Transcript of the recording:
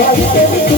É o